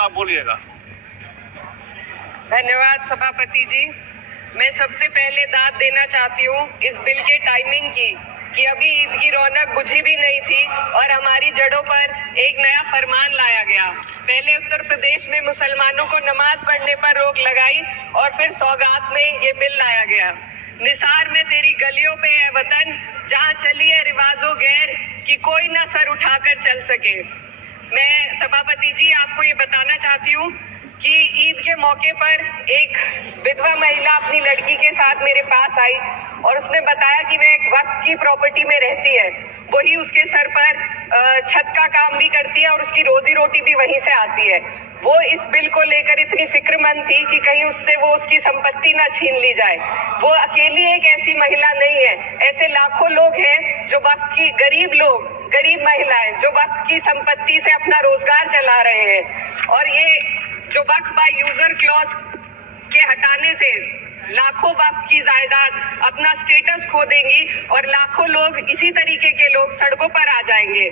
आप बोलिएगा। धन्यवाद सभापति जी। मैं सबसे पहले दाद देना चाहती हूँ इस बिल के टाइमिंग की कि अभी ईद की रौनक बुझी भी नहीं थी और हमारी जड़ों पर एक नया फरमान लाया गया। पहले उत्तर प्रदेश में मुसलमानों को नमाज पढ़ने पर रोक लगाई और फिर सौगात में ये बिल लाया गया। निसार में तेरी गलियों पे है वतन, जहाँ चली है रिवाजों गैर कि कोई ना सर उठाकर चल सके। मैं सभापति जी आपको ये बताना चाहती हूँ कि ईद के मौके पर एक विधवा महिला अपनी लड़की के साथ मेरे पास आई और उसने बताया कि वह एक वक्त की प्रॉपर्टी में रहती है, वही उसके सर पर छत का काम भी करती है और उसकी रोजी रोटी भी वहीं से आती है। वो इस बिल को लेकर इतनी फिक्रमंद थी कि कहीं उससे वो उसकी संपत्ति ना छीन ली जाए। वो अकेली एक ऐसी महिला नहीं है, ऐसे लाखों लोग हैं जो वक्त की गरीब महिलाएं जो वक्त की संपत्ति से अपना रोजगार चला रहे हैं। और ये जो वक्फ बाय यूजर क्लॉज के हटाने से लाखों वक्फ की जायदाद अपना स्टेटस खो देंगी और लाखों लोग इसी तरीके के लोग सड़कों पर आ जाएंगे।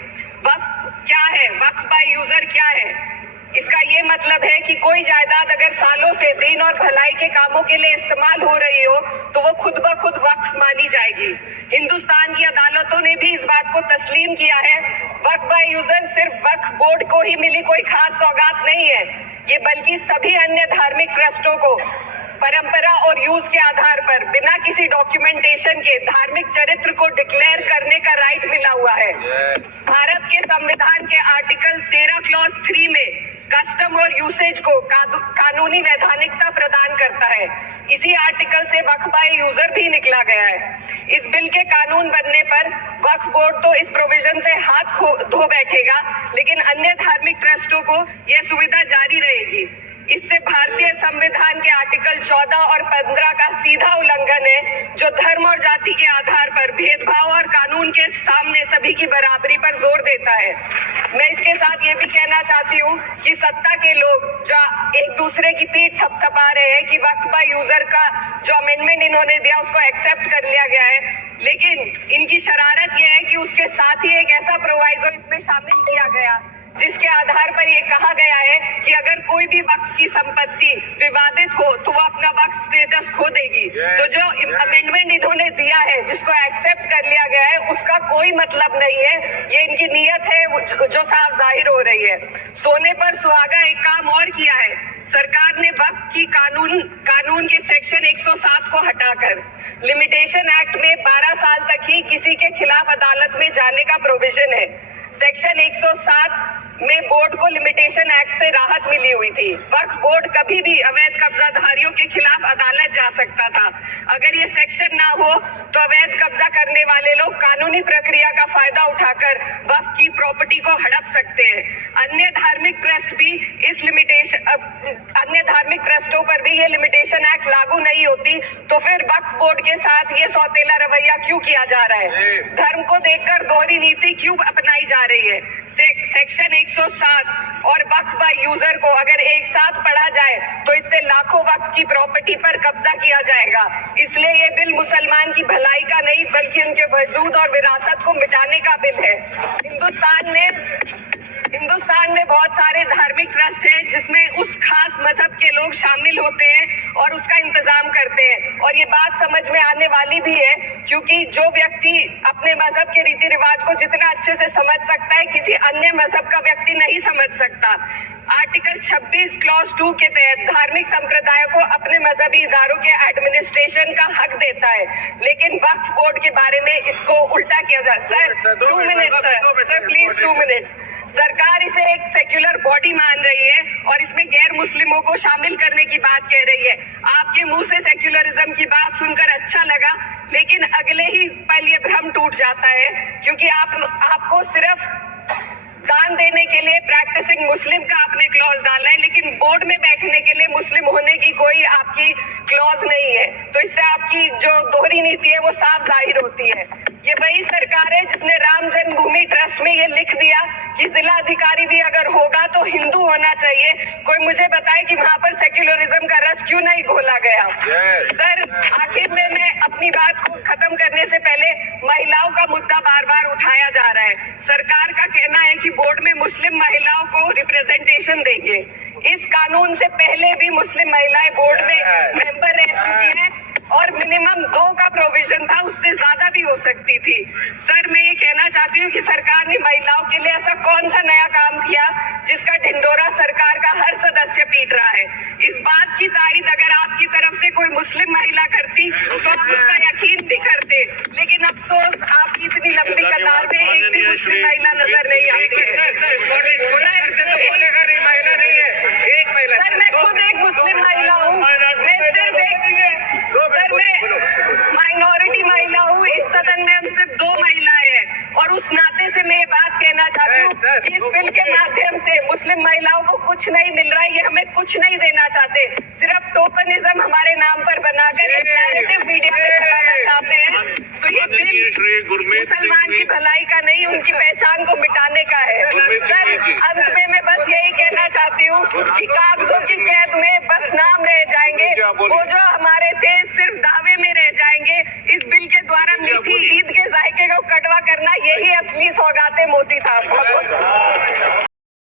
वक्फ क्या है, वक्फ बाय यूजर क्या है? इसका ये मतलब है कि कोई जायदाद अगर सालों से दीन और भलाई के कामों के लिए इस्तेमाल हो रही हो तो वो खुद ब खुद वक्फ मानी जाएगी। हिंदुस्तान की अदालतों ने भी इस बात को तस्लीम किया है। वक्फ बाय यूजर सिर्फ वक्फ बोर्ड को ही मिली कोई खास सौगात नहीं है, ये बल्कि सभी अन्य धार्मिक ट्रस्टों को परंपरा और यूज के आधार पर बिना किसी डॉक्यूमेंटेशन के धार्मिक चरित्र को डिक्लेयर करने का राइट मिला हुआ है। भारत के संविधान के आर्टिकल 13 क्लॉज 3 में कस्टम और यूसेज को कानूनी वैधानिकता प्रदान करता है। इसी आर्टिकल से वक्फ बाय यूजर भी निकला गया है। इस बिल के कानून बनने पर वक्फ बोर्ड तो इस प्रोविजन से हाथ धो बैठेगा, लेकिन अन्य धार्मिक ट्रस्टों को यह सुविधा जारी रहेगी। इससे भारतीय संविधान के आर्टिकल 14 और 15 का सीधा उल्लंघन है, जो धर्म और जाति के आधार पर भेदभाव और कानून के सामने सभी की बराबरी पर जोर देता है। मैं इसके साथ ये भी कहना चाहती हूँ कि सत्ता के लोग जो एक दूसरे की पीठ थपथपा रहे हैं कि वक्फ बाय यूजर का जो अमेंडमेंट इन्होंने दिया उसको एक्सेप्ट कर लिया गया है, लेकिन इनकी शरारत यह है कि उसके साथ ही एक ऐसा प्रोवाइजो इसमें शामिल किया गया जिसके आधार पर ये कहा गया है कि अगर कोई भी वक्फ की संपत्ति विवादित हो तो वो अपना वक्फ स्टेटस खो देगी। तो जो अमेंडमेंट इन्होंने दिया है जिसको एक्सेप्ट कर लिया गया है उसका कोई मतलब नहीं है, ये इनकी नीयत है जो साफ जाहिर हो रही है। सोने पर सुहागा एक काम और किया है, सरकार ने वक्फ की कानून के सेक्शन 107 को हटाकर लिमिटेशन एक्ट में 12 साल तक ही किसी के खिलाफ अदालत में जाने का प्रोविजन है। सेक्शन 107 में बोर्ड को लिमिटेशन एक्ट से राहत मिली हुई थी। वक्फ बोर्ड कभी भी अवैध कब्जाधारियों के खिलाफ अदालत जा सकता था। अगर ये सेक्शन ना हो तो अवैध कब्जा करने वाले लोग कानूनी प्रक्रिया का फायदा उठाकर वक्फ की प्रॉपर्टी को हड़प सकते हैं। अन्य धार्मिक ट्रस्टों पर भी ये लिमिटेशन एक्ट लागू नहीं होती, तो फिर वक्फ बोर्ड के साथ ये सौतेला रवैया क्यों किया जा रहा है? धर्म को देखकर दोहरी नीति क्यों अपनाई जा रही है? सेक्शन 107 और वक्फ बाय यूजर को अगर एक साथ पढ़ा जाए तो इससे लाखों वक्फ की प्रॉपर्टी पर कब्जा किया जाएगा। इसलिए ये बिल मुसलमान की भलाई का नहीं बल्कि उनके वजूद और विरासत को मिटाने का बिल है। हिंदुस्तान में बहुत सारे धार्मिक ट्रस्ट हैं जिसमें उस खास मजहब के लोग शामिल होते हैं और उसका इंतजाम करते हैं, और ये बात समझ में आने वाली भी है क्योंकि जो व्यक्ति अपने मजहब के रीति रिवाज को जितना अच्छे से समझ सकता है किसी अन्य मजहब का व्यक्ति नहीं समझ सकता। आर्टिकल 26 क्लॉज 2 के तहत धार्मिक संप्रदाय को अपने मजहबी इदारों के एडमिनिस्ट्रेशन का हक देता है, लेकिन वक्फ बोर्ड के बारे में इसको उल्टा किया जा रहा है। Sir 2 minute sir please 2 minutes. सरकार इसे एक सेक्युलर बॉडी मान रही है और इसमें गैर मुस्लिमों को शामिल करने की बात कह रही है। आपके मुंह से सेक्युलरिज्म की बात सुनकर अच्छा लगा, लेकिन अगले ही पल ये भ्रम टूट जाता है क्योंकि आपको सिर्फ दान देने के लिए प्रैक्टिसिंग मुस्लिम का आपने क्लॉज डाला है, लेकिन बोर्ड में बैठने के लिए मुस्लिम होने की कोई आपकी क्लॉज नहीं है। तो इससे आपकी जो दोहरी नीति है वो साफ जाहिर होती है। ये वही सरकार है जिसने राम जन्मभूमि ट्रस्ट में ये लिख दिया कि जिला अधिकारी भी अगर होगा तो हिंदू होना चाहिए। कोई मुझे बताए कि वहां पर सेक्युलरिज्म का रस क्यों नहीं घोला गया? सर आखिर में मैं अपनी बात को खत्म करने से पहले महिलाओं का मुद्दा बार बार उठाया जा रहा है। सरकार का कहना है कि बोर्ड में मुस्लिम महिलाओं को रिप्रेजेंटेशन देंगे। इस कानून से पहले भी मुस्लिम महिलाएं बोर्ड में मेंबर रह चुकी हैं और मिनिमम 2 का प्रोविजन था, उससे ज्यादा भी हो सकती थी। सर, मैं ये कहना चाहती हूँ कि सरकार ने महिलाओं के लिए ऐसा कौन सा नया काम किया जिसका ढिंडोरा सरकार का हर सदस्य पीट रहा है। इस बात की तारीफ अगर आपकी तरफ से कोई मुस्लिम महिला करती तो आप उसका यकीन भी करते, लेकिन अफसोस आपकी इतनी लंबी कतार में एक भी मुस्लिम महिला नजर नहीं आती है। सर, मैं खुद एक मुस्लिम महिला हूँ, मैं सिर्फ माइनॉरिटी महिला हूँ। इस सदन में हम सिर्फ 2 महिलाएं हैं और उस नाते से मैं ये बात कहना चाहती हूँ कि इस बिल के माध्यम से मुस्लिम महिलाओं को कुछ नहीं मिल रहा है, ये हमें कुछ नहीं देना चाहते, सिर्फ टोकनिज्म हमारे नाम पर बनाकर एक नैरेटिव मीडिया में चलाना चाहते हैं। तो ये बिल मुसलमान की भलाई का नहीं, उनकी पहचान को मिटाने का है। सर, अंत में मैं बस यही कहना चाहती हूँ कि कागजों की कैद में बस नाम रह जाएंगे, वो जो हमारे थे सिर्फ दावे में रह जाएंगे। इस बिल के द्वारा मीठी ईद के जायके को कड़वा करना, यही असली सौगाते मोती था। बहुत बहुत